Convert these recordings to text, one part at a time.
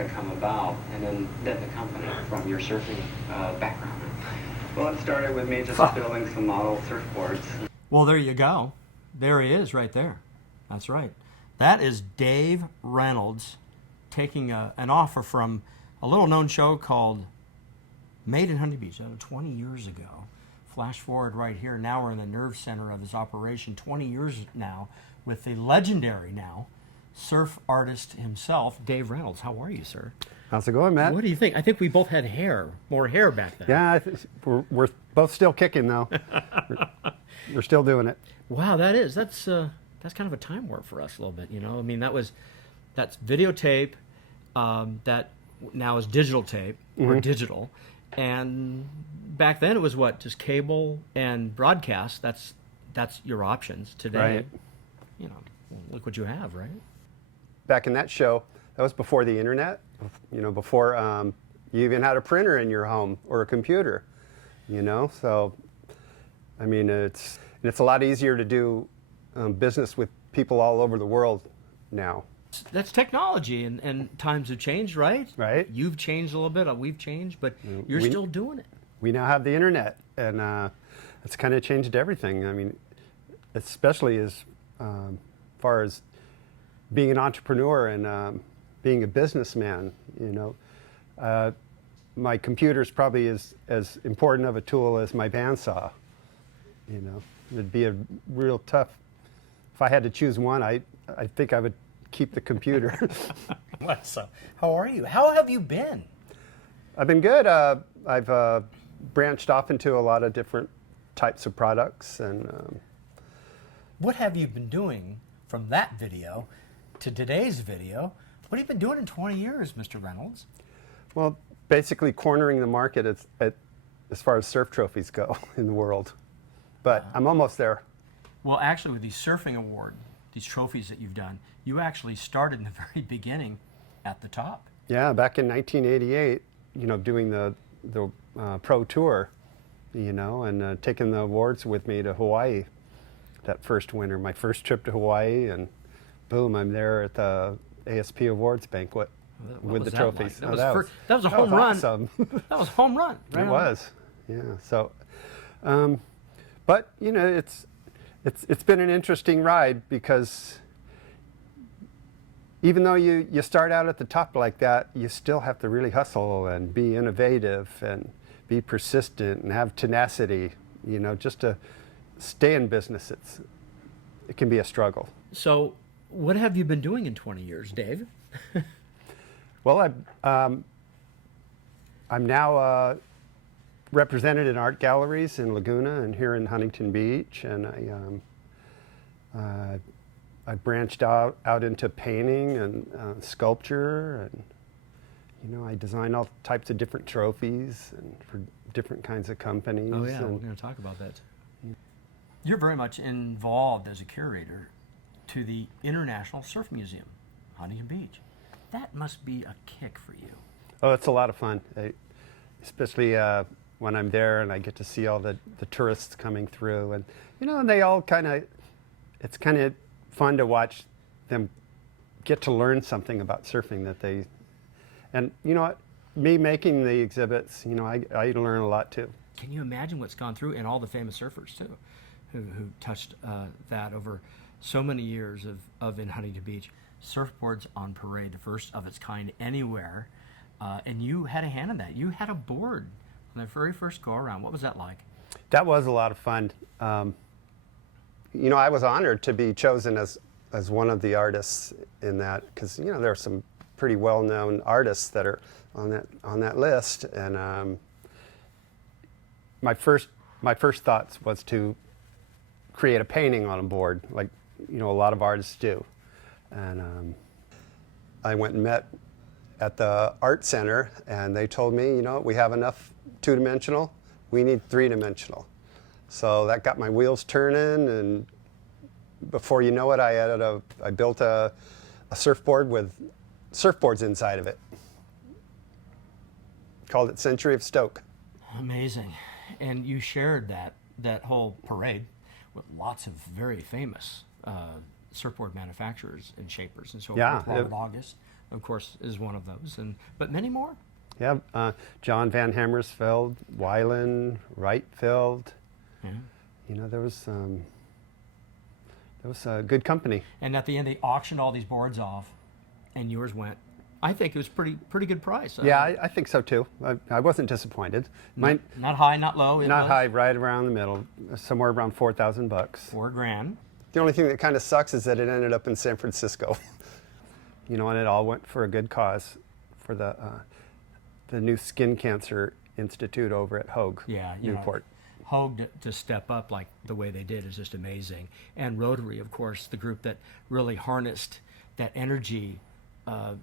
it come about, and then the company from your surfing background? Well, it started with me just building some model surfboards. Well, there you go. There he is right there. That's right. That is Dave Reynolds taking an offer from a little-known show called Made in Huntington Beach 20 years ago. Flash forward right here. Now we're in the nerve center of his operation, 20 years now, with the legendary now surf artist himself, Dave Reynolds. How are you, sir? How's it going, Matt? What do you think? I think we both had more hair back then. Yeah, we're both still kicking, though. we're still doing it. Wow, that's kind of a time warp for us a little bit, you know. I mean, that's videotape, that now is digital tape or digital, and back then it was what, just cable and broadcast. That's your options today. Right. You know, look what you have, right? Back in that show, that was before the internet. You know, before you even had a printer in your home or a computer. You know, so I mean, it's a lot easier to do business with people all over the world now. That's technology, and times have changed, right? Right. You've changed a little bit, we've changed, but you're still doing it. We now have the internet, and it's kind of changed everything. I mean, especially as far as being an entrepreneur and being a businessman, you know. My computer is probably as important of a tool as my bandsaw. You know, it'd be a real tough. If I had to choose one, I think I would keep the computer. So, how are you? How have you been? I've been good. I've branched off into a lot of different types of products, and what have you been doing from that video to today's video? What have you been doing in 20 years, Mr. Reynolds? Well, basically cornering the market as far as surf trophies go in the world. But I'm almost there. Well, actually, with these surfing award, these trophies that you've done, you actually started in the very beginning at the top. Yeah, back in 1988, you know, doing the pro tour, you know, and taking the awards with me to Hawaii that first winter, my first trip to Hawaii, and boom, I'm there at the ASP Awards banquet with the trophies. Like? That was a home run. Awesome. That was a home run. Right? It was, yeah. So, but you know, it's been an interesting ride, because even though you start out at the top like that, you still have to really hustle and be innovative and be persistent and have tenacity. You know, just to stay in business, it can be a struggle. So, what have you been doing in 20 years, Dave? Well, I'm now represented in art galleries in Laguna and here in Huntington Beach, and I branched out into painting and sculpture, and you know, I design all types of different trophies and for different kinds of companies. Oh yeah, we're going to talk about that. You're very much involved as a curator to the International Surf Museum, Huntington Beach. That must be a kick for you. Oh, it's a lot of fun, especially when I'm there and I get to see all the tourists coming through, and you know, and they all it's kind of fun to watch them get to learn something about surfing that they, and you know what, me making the exhibits, you know, I learn a lot too. Can you imagine what's gone through, and all the famous surfers too, who touched that over so many years of in Huntington Beach. Surfboards on parade, the first of its kind anywhere, and you had a hand in that. You had a board on the very first go around. What was that like? That was a lot of fun. You know, I was honored to be chosen as one of the artists in that, because you know, there are some pretty well-known artists that are on that list, and my first thoughts was to create a painting on a board, like you know, a lot of artists do. And I went and met at the art center, and they told me, you know, we have enough two-dimensional, we need three-dimensional. So that got my wheels turning, and before you know it, I built a surfboard with surfboards inside of it. Called it Century of Stoke. Amazing. And you shared that whole parade with lots of very famous surfboard manufacturers and shapers and so yeah, forth. Robert August, of course, is one of those, but many more. Yeah, John Van Hammersveld, Weiland, Wrightfield. Yeah. You know, there was a good company. And at the end, they auctioned all these boards off, and yours went. I think it was pretty good price. Yeah, I think so too. I wasn't disappointed. Mine, not high, not low. not high, right around the middle, somewhere around $4,000. $4,000. The only thing that kind of sucks is that it ended up in San Francisco. You know, and it all went for a good cause, for the new Skin Cancer Institute over at Hogue, Yeah, Newport. Hogue to step up like the way they did is just amazing. And Rotary, of course, the group that really harnessed that energy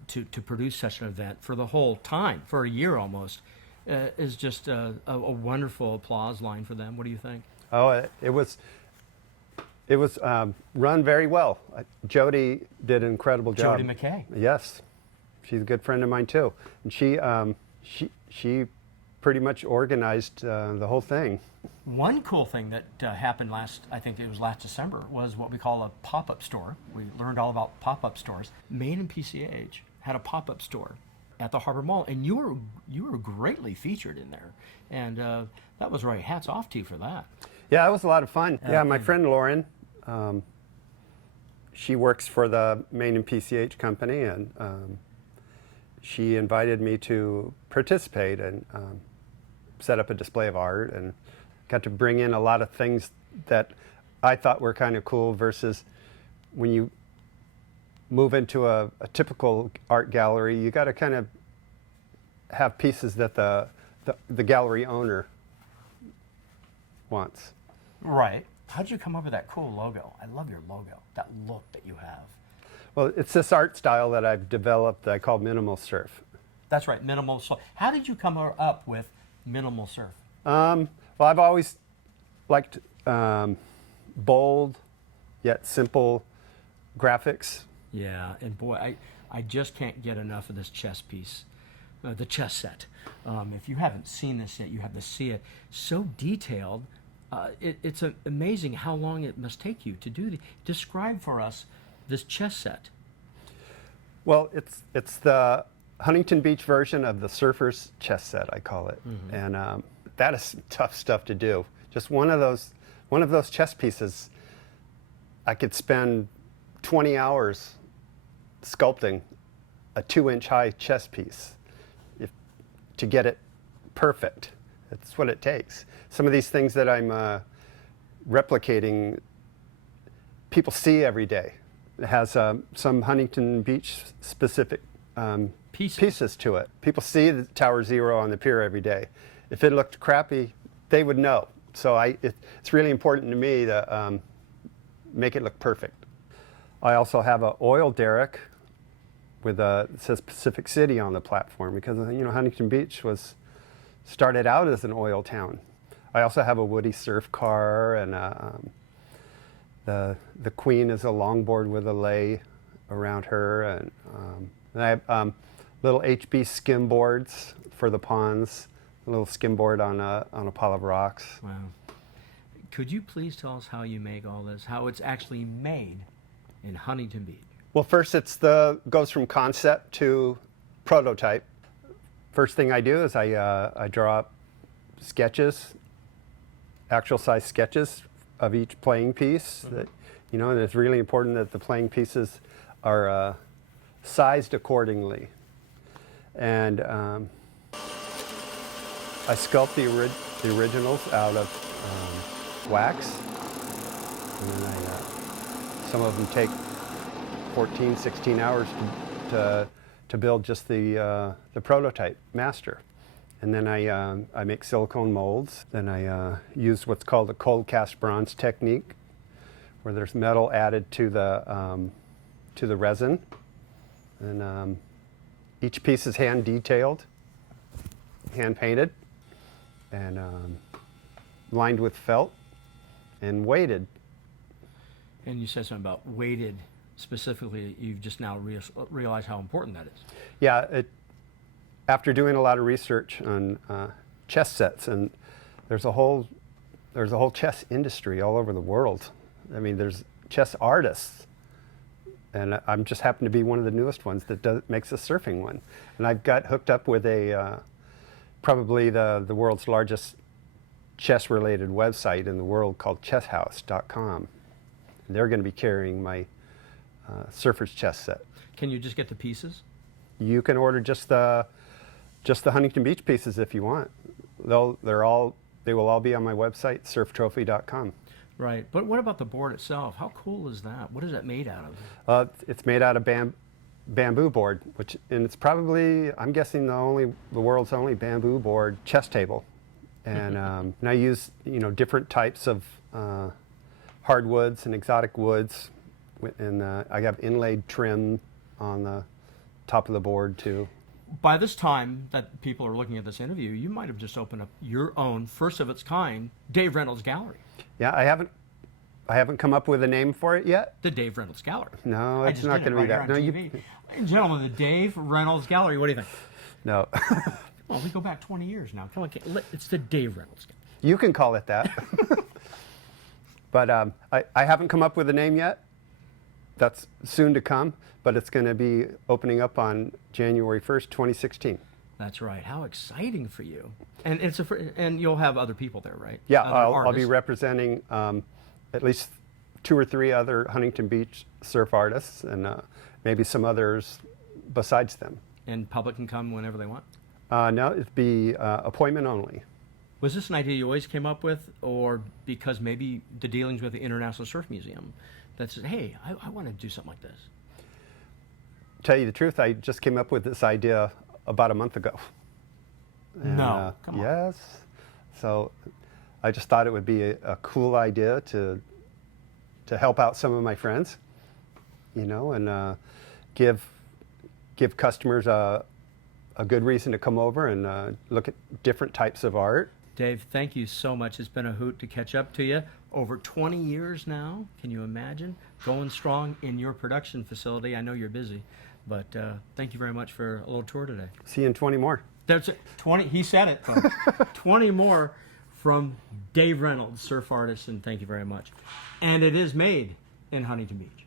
to produce such an event for the whole time, for a year almost, is just a wonderful applause line for them. What do you think? Oh, it was run very well. Jody did an incredible job. Jody McKay. Yes, she's a good friend of mine too, and she pretty much organized the whole thing. One cool thing that happened I think it was last December, was what we call a pop-up store. We learned all about pop-up stores. Maine and PCH had a pop-up store at the Harbor Mall, and you were greatly featured in there, and that was right. Hats off to you for that. Yeah, it was a lot of fun. Yeah, my friend Lauren, she works for the Maine and PCH company, and she invited me to participate and set up a display of art, and got to bring in a lot of things that I thought were kind of cool, versus when you move into a typical art gallery, you got to kind of have pieces that the gallery owner wants. Right. How'd you come up with that cool logo? I love your logo, that look that you have. Well, it's this art style that I've developed that I call minimal surf. That's right, minimal surf. How did you come up with minimal surf? Well, I've always liked bold yet simple graphics. Yeah, and boy, I just can't get enough of this chess piece, the chess set. If you haven't seen this yet, you have to see it. So detailed. It's amazing how long it must take you to do describe for us this chess set. Well, it's the Huntington Beach version of the surfer's chess set, I call it. Mm-hmm. And that is tough stuff to do. Just one of those chess pieces, I could spend 20 hours sculpting a 2-inch high chess piece to get it perfect. That's what it takes. Some of these things that I'm replicating, people see every day. It has some Huntington Beach specific pieces to it. People see the Tower Zero on the pier every day. If it looked crappy, they would know. So it's really important to me to make it look perfect. I also have an oil derrick with it says Pacific City on the platform, because Huntington Beach started out as an oil town. I also have a Woody surf car, and the Queen is a longboard with a lay around her, and I have little HB skim boards for the ponds, a little skim board on a pile of rocks. Wow. Could you please tell us how you make all this, how it's actually made in Huntington Beach? Well, first goes from concept to prototype. First thing I do is I draw up sketches, actual size sketches of each playing piece. Mm-hmm. And it's really important that the playing pieces are sized accordingly. And I sculpt the originals out of wax. And then some of them take 14, 16 hours to build just the prototype master. And then I make silicone molds. Then I use what's called a cold cast bronze technique, where there's metal added to the resin. And each piece is hand detailed, hand painted, and lined with felt and weighted. And you said something about weighted specifically. You've just now realized how important that is. Yeah, after doing a lot of research on chess sets, and there's a whole chess industry all over the world. I mean, there's chess artists, And I'm just happen to be one of the newest ones that makes a surfing one. And I've got hooked up with a probably the world's largest chess-related website in the world called chesshouse.com. They're going to be carrying my surfer's chess set. Can you just get the pieces? You can order just the Huntington Beach pieces if you want. They will all be on my website, surftrophy.com. Right, but what about the board itself? How cool is that? What is that made out of? It's made out of bamboo board, and it's probably, I'm guessing, the world's only bamboo board chess table. And, and I use different types of hardwoods and exotic woods, and I have inlaid trim on the top of the board too. By this time that people are looking at this interview, you might have just opened up your own first of its kind Dave Reynolds Gallery. Yeah, I haven't come up with a name for it yet. The Dave Reynolds Gallery. No, it's not going to be that. No, Ladies and gentlemen, the Dave Reynolds Gallery. What do you think? No. Well, we go back 20 years now. Come on, it's the Dave Reynolds Gallery. You can call it that. But I haven't come up with a name yet. That's soon to come, but it's going to be opening up on January 1st, 2016. That's right. How exciting for you! And and you'll have other people there, right? Yeah, Other I'll be artists. representing at least 2 or 3 other Huntington Beach surf artists, and maybe some others besides them. And public can come whenever they want. No, it'd be appointment only. Was this an idea you always came up with, or because maybe the dealings with the International Surf Museum that said, hey, I want to do something like this? Tell you the truth, I just came up with this idea about a month ago. And, No, come on. Yes. So I just thought it would be a cool idea to help out some of my friends, and give customers a good reason to come over and look at different types of art. Dave, thank you so much. It's been a hoot to catch up to you. Over 20 years now, can you imagine? Going strong in your production facility. I know you're busy, but thank you very much for a little tour today. See you in 20 more. That's it. 20, he said it, folks. 20 more from Dave Reynolds, surf artist, and thank you very much. And it is made in Huntington Beach.